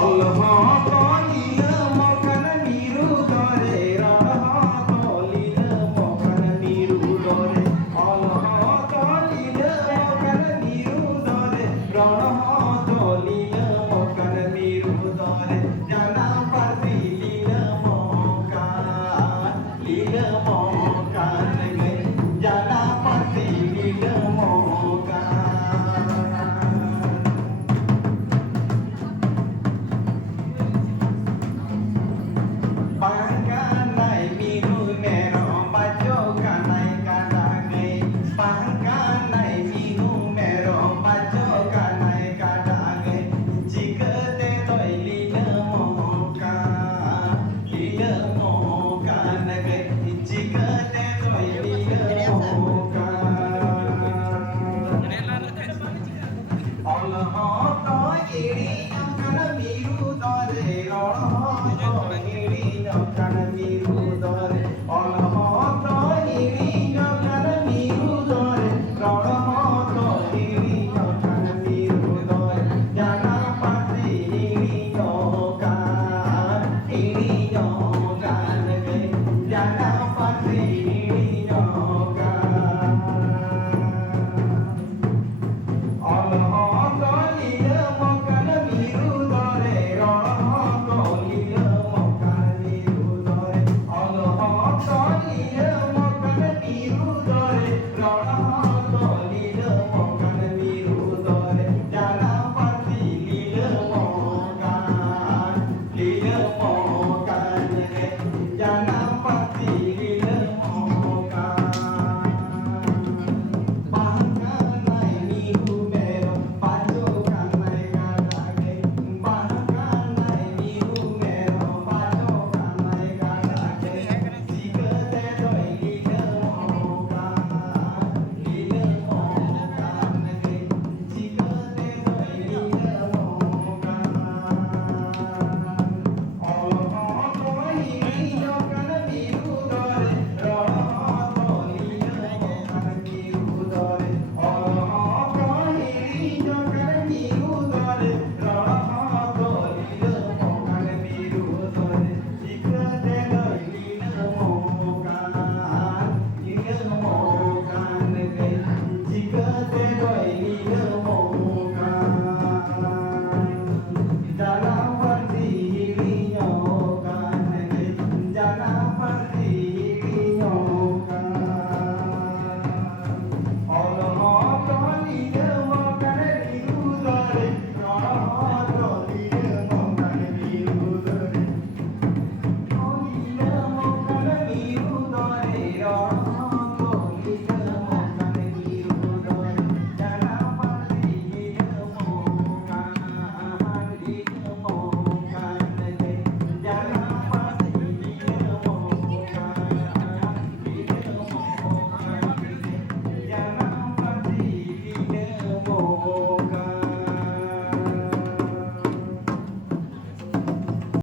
অলহ তলিল মকান নিরুদরে রহ তলিল মকান নিরুদরে অলহ তলিল মকান নিরুদরে রহ তলিল মকান নিরুদরে জানা পাতি লীল মকান গে জানা পাতি Lille Makaan Pangkanai biru merah baju kanai kadangai Pangkanai biru merah baju kanai kadangai Jika te toy lila mokan gai Jika te toy lila mokan Allah toy iri yang kana biru dore Allah toy iri yang kana biru dore Allah